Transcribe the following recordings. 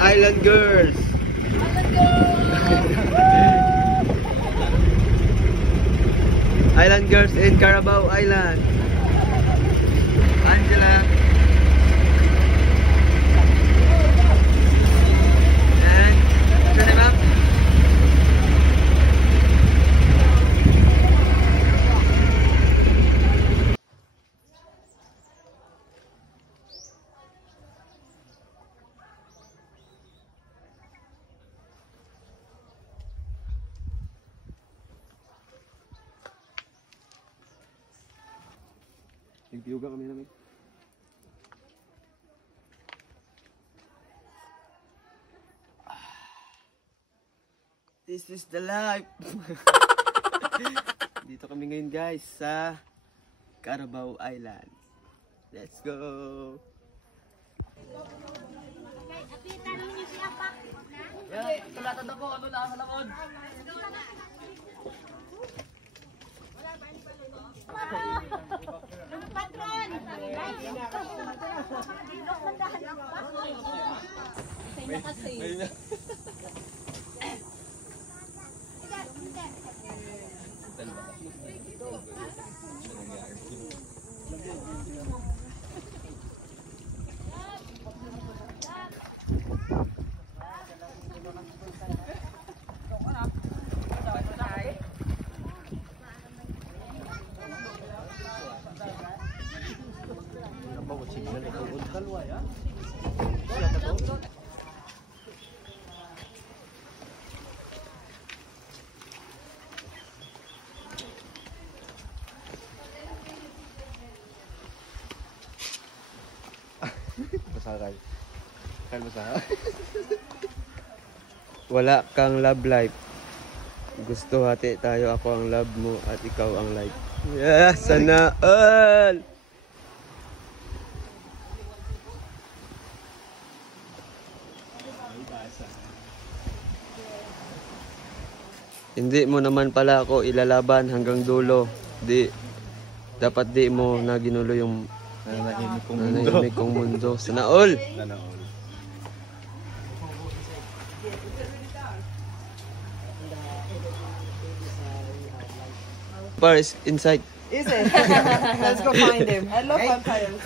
Island Girls. Island Girls in Carabao Island. Angela. And what's your name, ma'am? Nagtiyuga kami namin. This is the life. Dito kami ngayon guys sa Carabao Island. Let's go. Yeah, tulatan ako. Ano lang sa lakod? Patron! Basakal. Kaya basakal. Wala kang love life. Gusto hati tayo, ako ang love mo at ikaw ang life. Yeah, sana all. Hindi mo naman pala ako ilalaban hanggang dulo. Dapat di mo na ginulo yung nanahimik kong mundo. Sana all. Bar is inside. Is it? Let's go find him. I love vampires.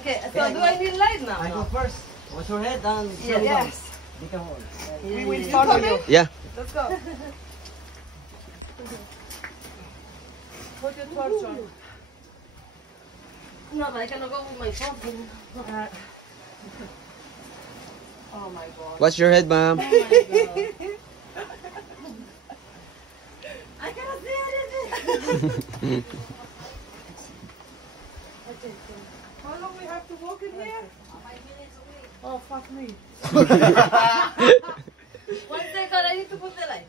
Okay, so do I need light now? I go first. What's your head and Yes. We will You follow you. Yeah. Let's go. Put your torch on. No, but I cannot go with my phone. Oh my god. What's your head, ma'am? I cannot see anything. How long we have to walk in here? 5 minutes away. Oh, fuck me. 1 second, I need to put the light.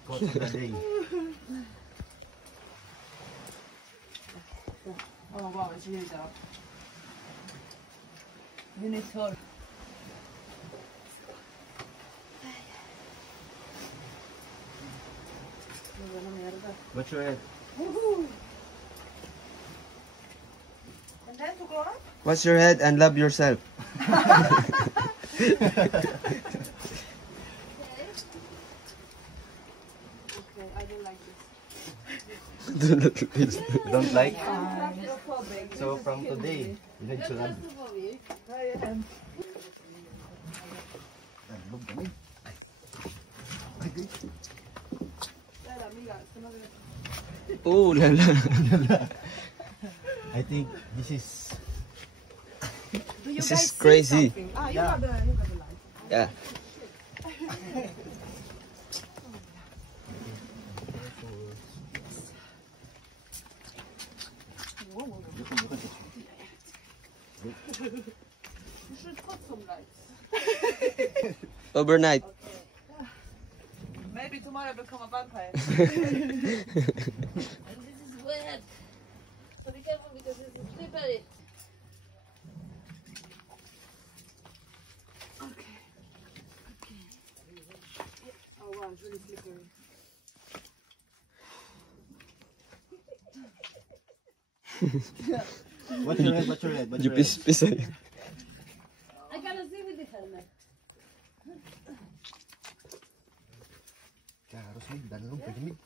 Oh wow, it's really dark. You need torch. What's your head? And then to go up? What's your head and love yourself? Okay, I don't like this. Don't like? So from today, you need to love. I am. Oh, lala. I think this is. Do you This guys is see crazy. something? Ah, you got the light. Yeah. You should put some lights. Overnight. Maybe tomorrow I become a vampire. And this is wet. So be careful because this is slippery. Okay. Oh wow, it's really slippery. What's your head? What's your head? What's You your head? pis-pis. I cannot see with the helmet. Harus may danong pagimig.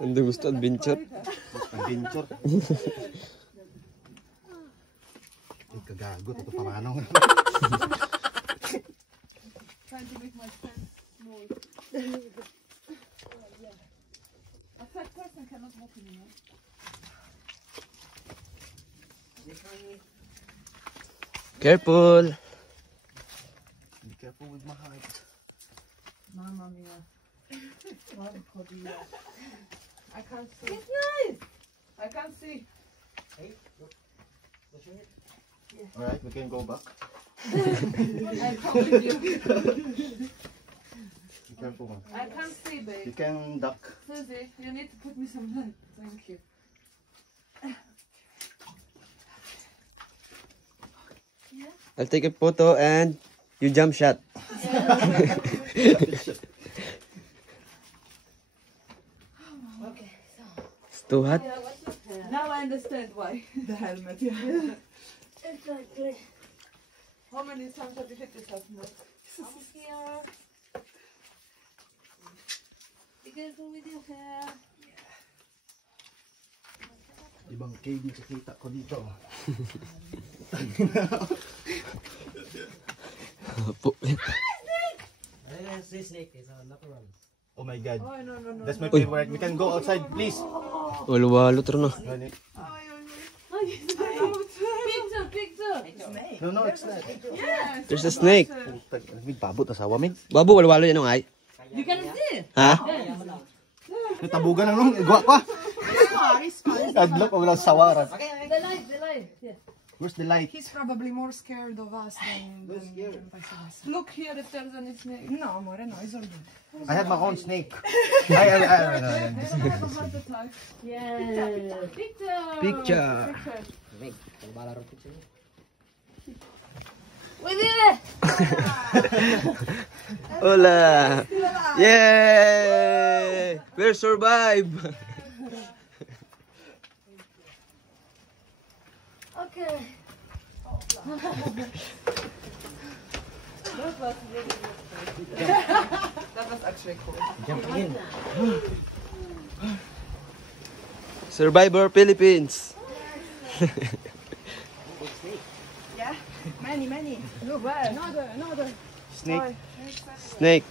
Ando gusto adventure. Adventure. Ay, kagagot. Ito pamanong. Trying to make my tent small. A fat person cannot walk anymore. Careful. Be careful with my height. Mamma mia. I can't see. It's nice. I can't see. Alright, we can go back. I come with you. Be careful, man. I can't see, You babe. can duck. Susie, you need to put me some light. Thank you. I'll take a photo and you jump shot. It's too hot. Now I understand why. The helmet, yeah. Exactly. How many times have you hit yourself, Mark? I'm here. Be careful with your hair. Ibang cave yung kita ko dito. Oh my god. Oh, no. That's my favorite. We can go outside, please. Walo-walo taro na. Picture. No, it's not. Yes. There's a snake. May pabot asawa, min. Babu, walo-walo yan ang ay. You can see. Ha? May tabugan na nung. Igwa pa. Adlok o walang sawaran. The light. Yes. Where's the light? He's probably more scared of us than vice versa. Look here if there's any snake. No, amore, no, it's all good. I have my own snake. I have a heart attack. Yeah. Picture. We did it. Hola. Yay! We survive. Okay. That was actually cool. Survivor Philippines. Yeah? Many. Look where? Another. Snake. Snake.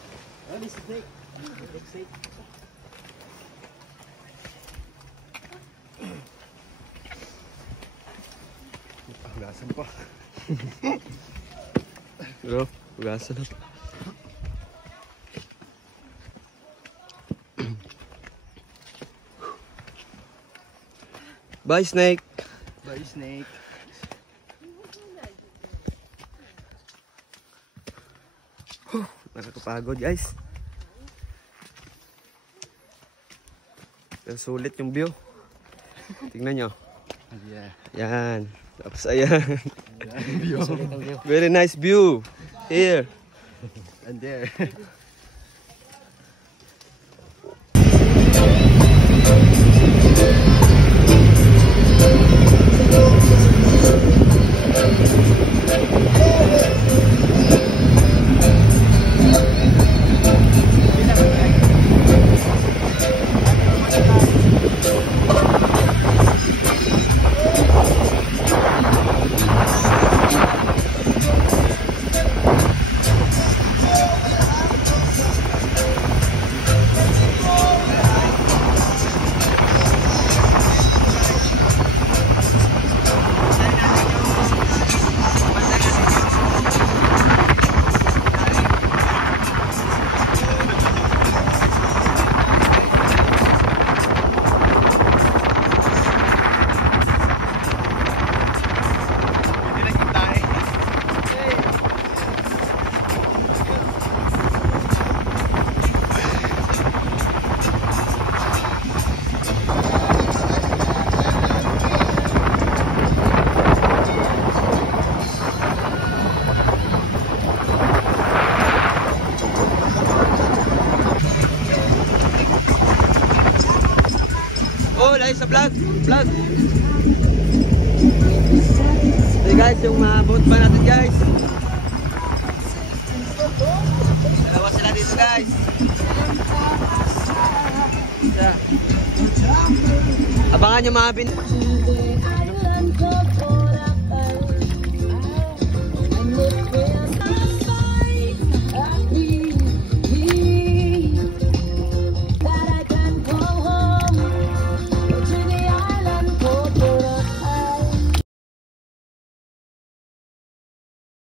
Hugasan pa. Bro, hugasan na. Bye, snake. Bye, snake. Nakakapagod, guys. Pero sulit yung view. Tingnan nyo. Yeah. Yan. Tapos ayan. Very nice view. Here. And there. Oh, dahil sa vlog. Hey guys, yung mga boat pa natin guys. Abangan nyo mga